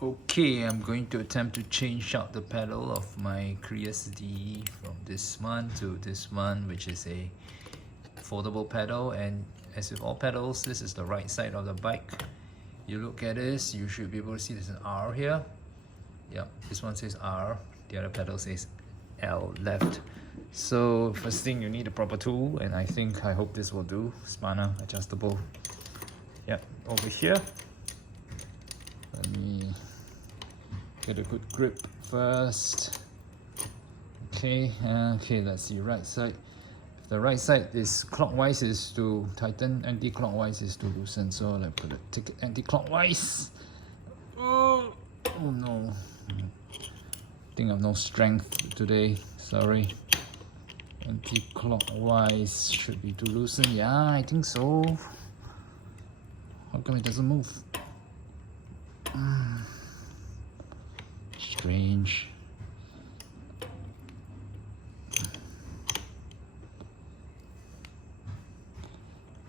Okay, I'm going to attempt to change out the pedal of my Crius D from this one to this one, which is a foldable pedal. And as with all pedals, this is the right side of the bike. You look at this, you should be able to see there's an R here. Yep, this one says R, the other pedal says L left. So first thing, you need a proper tool, and I hope this will do. Spanner, adjustable. Yep, over here. Let me get a good grip first. Okay, let's see, right side. If the right side is clockwise is to tighten, anti-clockwise is to loosen. So let's put it, take it anti-clockwise. Oh no. I think I have no strength today, sorry. Anti-clockwise should be to loosen. Yeah, I think so. How come it doesn't move? Strange.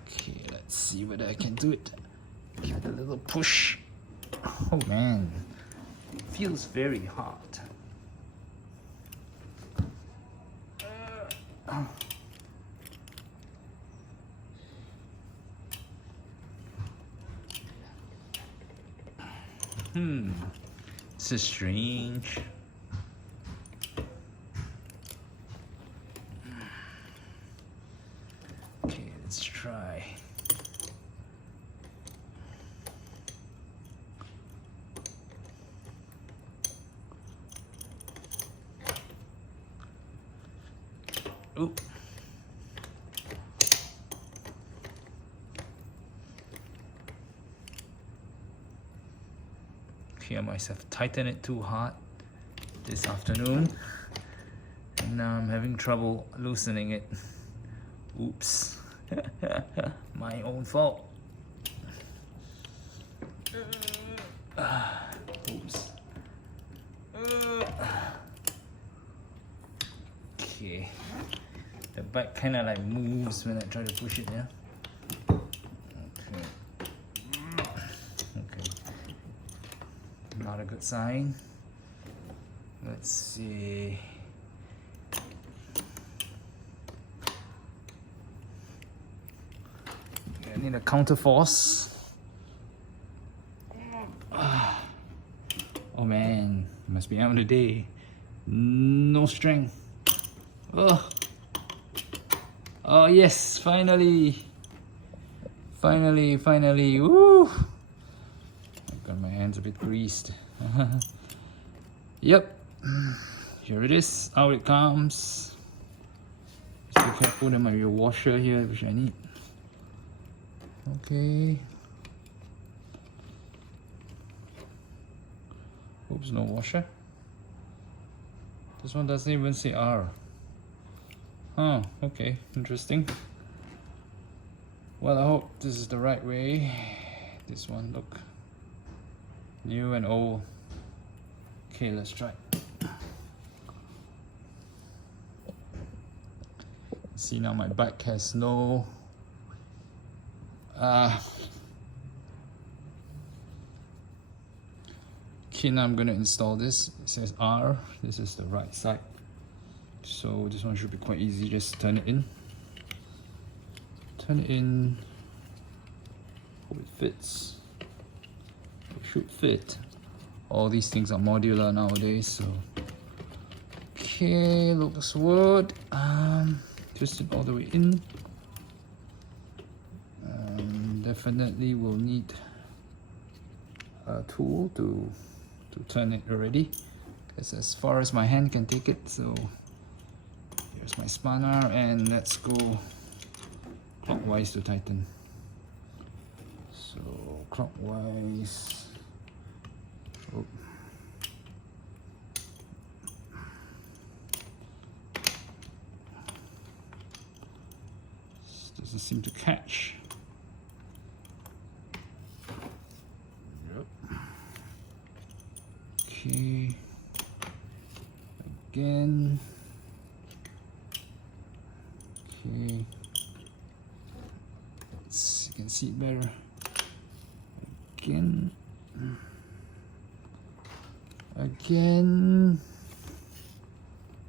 Okay, let's see whether I can do it. Give it a little push. Oh man, it feels very hard. This is strange. Okay, let's try. Oop. I might have tightened it too hard this afternoon, and now I'm having trouble loosening it. Oops. My own fault. Oops. Okay. The bike kind of like moves when I try to push it, yeah? Not a good sign. Let's see. I need a counter force. Oh man, must be out of the day. No strength. Oh yes, finally. Finally. Woo! Got my hands a bit greased. Yep, here it is, out it comes. Just be careful, there might be a washer here which I need. Okay. Oops, no washer. This one doesn't even say R. Huh, okay, interesting. Well, I hope this is the right way. This one, look. New and old. Okay, let's try. See, now my bike has no okay, now I'm gonna install this. It says R. This is the right side. So this one should be quite easy. Just turn it in. Turn it in. Hope it fits. Should fit. All these things are modular nowadays, so okay, looks good. Twist it all the way in. Definitely will need a tool to turn it already, because as far as my hand can take it. So here's my spanner, and let's go clockwise to tighten. So clockwise. Oh. Doesn't seem to catch. Yep. Okay. Again. Okay. You can see it better. Again. Again.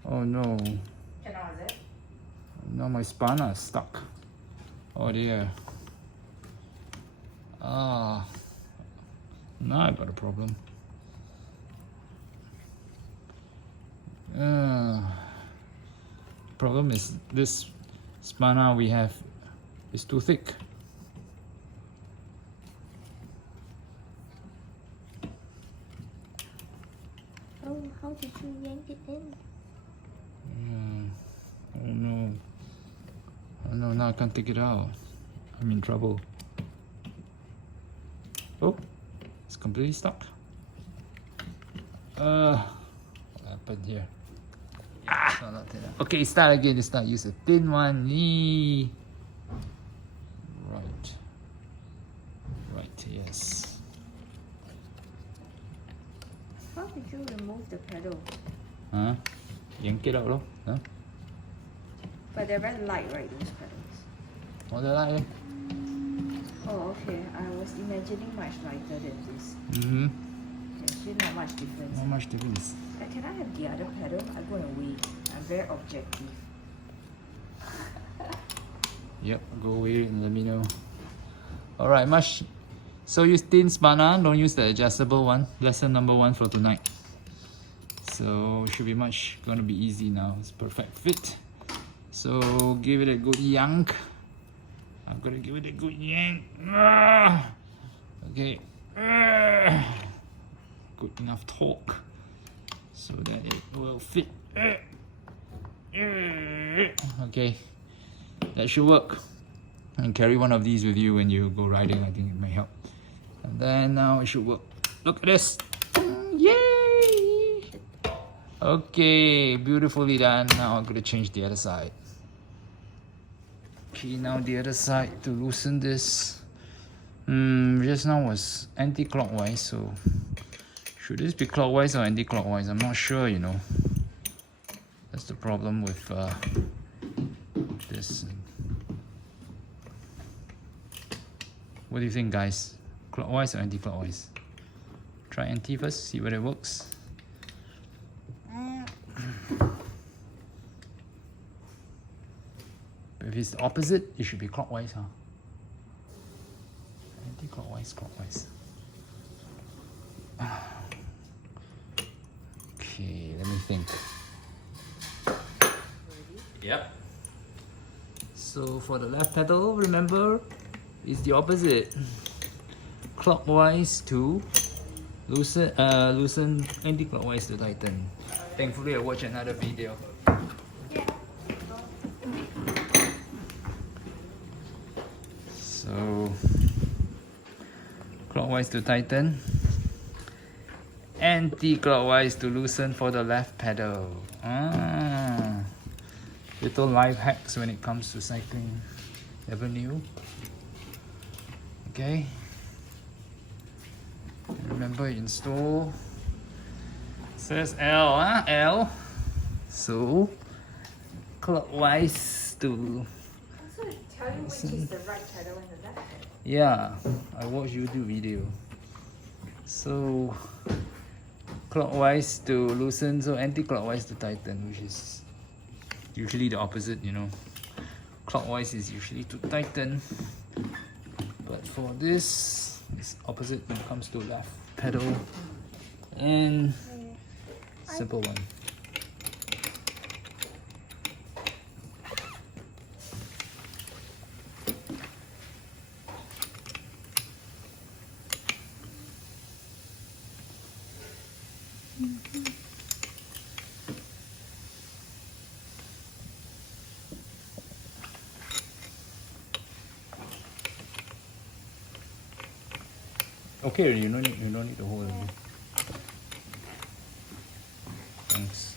Oh no. Cannot, is it? Now my spanner is stuck. Oh dear. Ah. Now I got a problem. Problem is this spanner we have is too thick. Oh, how did you yank it in? Oh no. Oh no, now I can't take it out. I'm in trouble. Oh, it's completely stuck. What happened here? Okay, start again. This time use a thin one. Right. Right, yes. How did you remove the pedal? Huh? Yank it out, lor. Huh? But they're very light, right, those pedals? All the light, eh? Oh, okay. I was imagining much lighter than this. Mm-hmm. Actually, not much difference. Not much difference. Can I have the other pedal? I go and weigh. I'm very objective. Yep, go weigh it and let me know. Alright, much. So use thin spanner, don't use the adjustable one. Lesson number 1 for tonight. So should be gonna be easy now. It's perfect fit. So give it a good yank. I'm gonna give it a good yank. Okay. Good enough torque so that it will fit. Okay, that should work. And carry one of these with you when you go riding. I think it may help. And then now it should work. Look at this. Yay! Okay, beautifully done. Now I'm gonna change the other side. Okay, now the other side to loosen this. Just now was anti-clockwise, so should this be clockwise or anti-clockwise? I'm not sure, you know. That's the problem with this. What do you think, guys? Clockwise or anti-clockwise? Try anti first, see whether it works. If it's the opposite, it should be clockwise, huh? Anti-clockwise, clockwise. Okay, let me think. Yep. So for the left pedal, remember, it's the opposite. Clockwise to loosen, anti-clockwise to tighten. Thankfully, I watched another video. So clockwise to tighten, anti-clockwise to loosen for the left pedal. Little life hacks when it comes to cycling. Never knew. Okay. Remember, install. It says L, huh? L. So clockwise to. So tell you which is the right pedal and the left pedal. Yeah, I watched YouTube video. So clockwise to loosen, so anti-clockwise to tighten, which is usually the opposite, you know. Clockwise is usually to tighten, but for this, it's opposite when it comes to left pedal. And simple one. Okay, you don't need to hold it. Thanks.